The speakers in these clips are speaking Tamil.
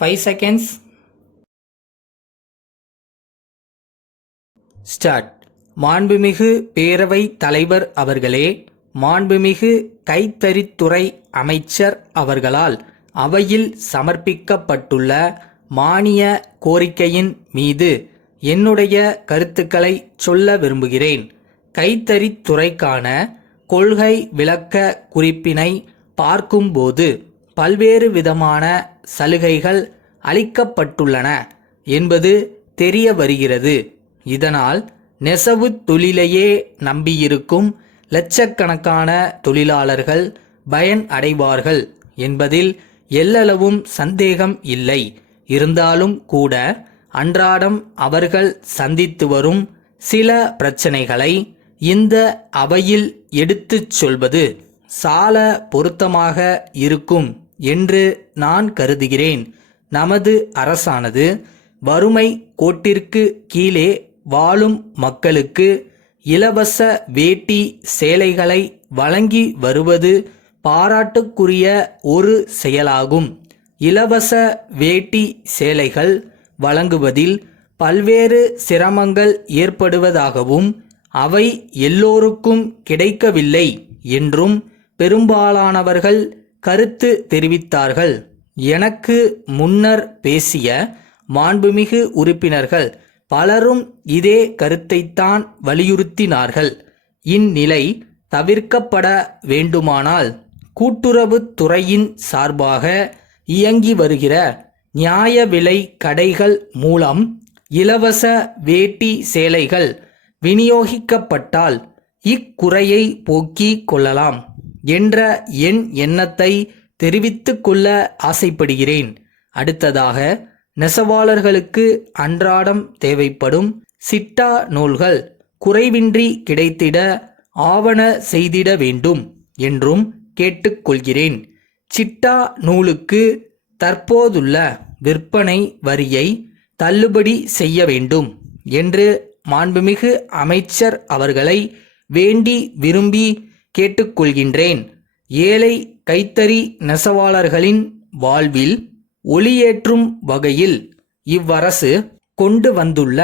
5 seconds. ஸ்டார்ட். மாண்புமிகு பேரவை தலைவர் அவர்களே, மாண்புமிகு கைத்தறித்துறை அமைச்சர் அவர்களால் அவையில் சமர்ப்பிக்கப்பட்டுள்ள மானிய கோரிக்கையின் மீது என்னுடைய கருத்துக்களை சொல்ல விரும்புகிறேன். கைத்தறித்துறைக்கான கொள்கை விளக்க குறிப்பினை பார்க்கும்போது பல்வேறு விதமான சலுகைகள் அளிக்கப்பட்டுள்ளன என்பது தெரிய வருகிறது. இதனால் நெசவு தொழிலையே நம்பியிருக்கும் லட்சக்கணக்கான தொழிலாளர்கள் பயன் அடைவார்கள் என்பதில் எல்லளவும் சந்தேகம் இல்லை. இருந்தாலும் கூட அன்றாடம் அவர்கள் சந்தித்து வரும் சில பிரச்சனைகளை இந்த அவையில் எடுத்துச் சொல்வது சால பொருத்தமாக இருக்கும் என்று நான் கருதுகிறேன். நமது அரசானது வறுமை கோட்டிற்கு கீழே வாழும் மக்களுக்கு இலவச வேட்டி சேலைகளை வழங்கி வருவது பாராட்டுக்குரிய ஒரு செயலாகும். இலவச வேட்டி சேலைகள் வழங்குவதில் பல்வேறு சிரமங்கள் ஏற்படுவதாகவும் அவை எல்லோருக்கும் கிடைக்கவில்லை என்றும் பெரும்பாலானவர்கள் கருத்து தெரிவித்தார்கள். எனக்கு முன்னர் பேசிய மாண்புமிகு உறுப்பினர்கள் பலரும் இதே கருத்தைத்தான் வலியுறுத்தினார்கள். இந்நிலை தவிர்க்கப்பட வேண்டுமானால் கூட்டுறவு துறையின் சார்பாக இயங்கி வருகிற நியாய விலை கடைகள் மூலம் இலவச வேட்டி சேலைகள் விநியோகிக்கப்பட்டால் இக்குறையை போக்கிக் கொள்ளலாம் என்ற என் எண்ணத்தை தெரிவித்துக் கொள்ள ஆசைப்படுகிறேன். அடுத்ததாக, நெசவாளர்களுக்கு அன்றாடம் தேவைப்படும் சிட்டா நூல்கள் குறைவின்றி கிடைத்திட ஆவண செய்திட வேண்டும் என்றும் கேட்டுக்கொள்கிறேன். சிட்டா நூலுக்கு தற்போதுள்ள விற்பனை வரியை தள்ளுபடி செய்ய வேண்டும் என்று மாண்புமிகு அமைச்சர் அவர்களை வேண்டி விரும்பி கேட்டுக்கொள்கின்றேன். ஏழை கைத்தறி நெசவாளர்களின் வாழ்வில் ஒளியேற்றும் வகையில் இவ்வரசு கொண்டு வந்துள்ள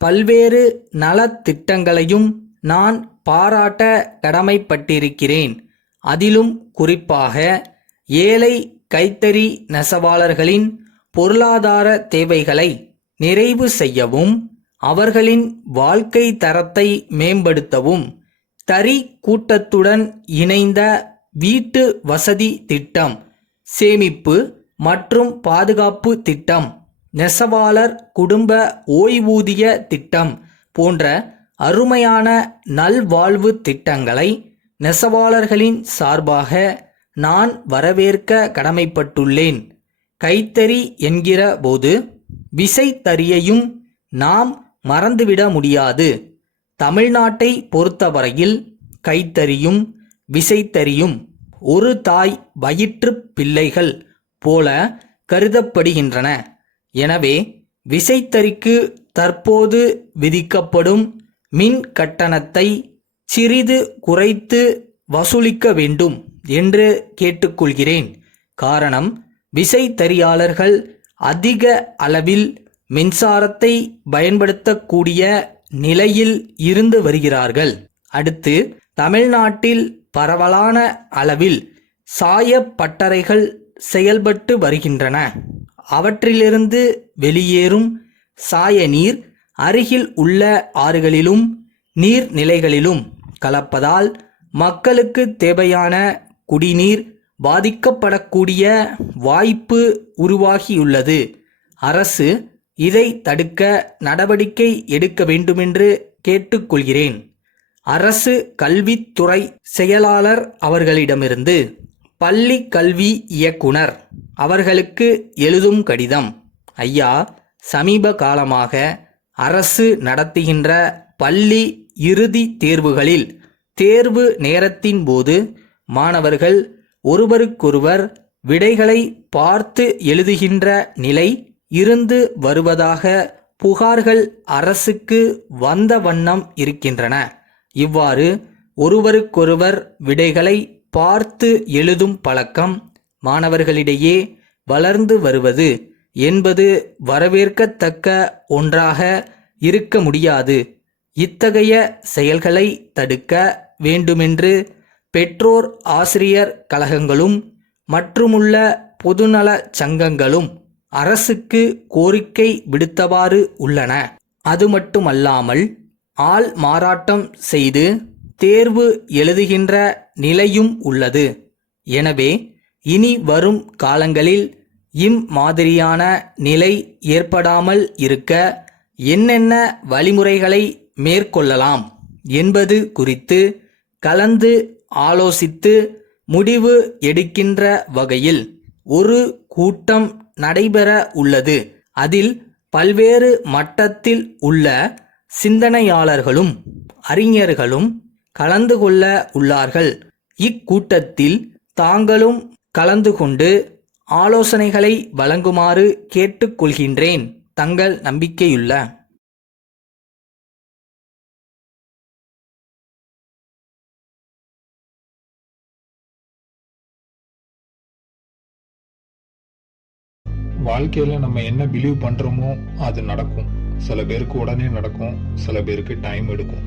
பல்வேறு நலத்திட்டங்களையும் நான் பாராட்ட கடமைப்பட்டிருக்கிறேன். அதிலும் குறிப்பாக ஏழை கைத்தறி நெசவாளர்களின் பொருளாதார தேவைகளை நிறைவு செய்யவும் அவர்களின் வாழ்க்கை தரத்தை மேம்படுத்தவும் தறி கூட்டத்துடன் இணைந்த வீட்டு வசதி திட்டம், சேமிப்பு மற்றும் பாதுகாப்பு திட்டம், நெசவாளர் குடும்ப ஓய்வூதிய திட்டம் போன்ற அருமையான நல்வாழ்வு திட்டங்களை நெசவாளர்களின் சார்பாக நான் வரவேற்க கடமைப்பட்டுள்ளேன். கைத்தறி என்கிற போது விசைத்தறியையும் நாம் மறந்துவிட முடியாது. தமிழ்நாட்டை பொறுத்தவரையில் கைத்தறியும் விசைத்தறியும் ஒரு தாய் வயிற்று பிள்ளைகள் போல கருதப்படுகின்றன. எனவே விசைத்தறிக்கு தற்போது விதிக்கப்படும் மின் கட்டணத்தை சிறிது குறைத்து வசூலிக்க வேண்டும் என்று கேட்டுக்கொள்கிறேன். காரணம், விசைத்தறியாளர்கள் அதிக அளவில் மின்சாரத்தை பயன்படுத்தக்கூடிய நிலையில் இருந்து வருகிறார்கள். அடுத்து, தமிழ்நாட்டில் பரவலான அளவில் சாயப்பட்டறைகள் செயல்பட்டு வருகின்றன. அவற்றிலிருந்து வெளியேறும் சாய நீர் அருகில் உள்ள ஆறுகளிலும் நீர்நிலைகளிலும் கலப்பதால் மக்களுக்கு தேவையான குடிநீர் பாதிக்கப்படக்கூடிய வாய்ப்பு உருவாகியுள்ளது. அரசு இதை தடுக்க நடவடிக்கை எடுக்க வேண்டுமென்று கேட்டுக்கொள்கிறேன். அரசு கல்வித்துறை செயலாளர் அவர்களிடமிருந்து பள்ளி கல்வி இயக்குனர் அவர்களுக்கு எழுதும் கடிதம். ஐயா, சமீப காலமாக அரசு நடத்துகின்ற பள்ளி இறுதி தேர்வுகளில் தேர்வு நேரத்தின் போது மாணவர்கள் ஒருவருக்கொருவர் விடைகளை பார்த்து எழுதுகின்ற நிலை இருந்து வருவதாக புகார்கள் அரசுக்கு வந்த வண்ணம் இருக்கின்றன. இவ்வாறு ஒருவருக்கொருவர் விடைகளை பார்த்து எழுதும் பழக்கம் மாணவர்களிடையே வளர்ந்து வருவது என்பது வரவேற்கத்தக்க ஒன்றாக இருக்க முடியாது. இத்தகைய செயல்களை தடுக்க வேண்டுமென்று பெற்றோர் ஆசிரியர் கழகங்களும் மற்றுமுள்ள பொதுநல சங்கங்களும் அரசுக்கு கோரிக்கை விடுத்தவாறு உள்ளன. அது மட்டுமல்லாமல் ஆள் மாறாட்டம் செய்து தேர்வு எழுதுகின்ற நிலையும் உள்ளது. எனவே இனி வரும் காலங்களில் இம்மாதிரியான நிலை ஏற்படாமல் இருக்க என்னென்ன வழிமுறைகளை மேற்கொள்ளலாம் என்பது குறித்து கலந்து ஆலோசித்து முடிவு எடுக்கின்ற வகையில் ஒரு கூட்டம் நடைபெற உள்ளது. அதில் பல்வேறு மட்டத்தில் உள்ள சிந்தனையாளர்களும் அறிஞர்களும் கலந்து கொள்ள உள்ளார்கள். இக்கூட்டத்தில் தாங்களும் கலந்து கொண்டு ஆலோசனைகளை வழங்குமாறு கேட்டுக்கொள்கின்றேன். தங்கள் நம்பிக்கையுள்ள வாழ்க்கையில நம்ம என்ன பிலீவ் பண்றோமோ அது நடக்கும். சில பேருக்கு உடனே நடக்கும், சில பேருக்கு டைம் எடுக்கும்.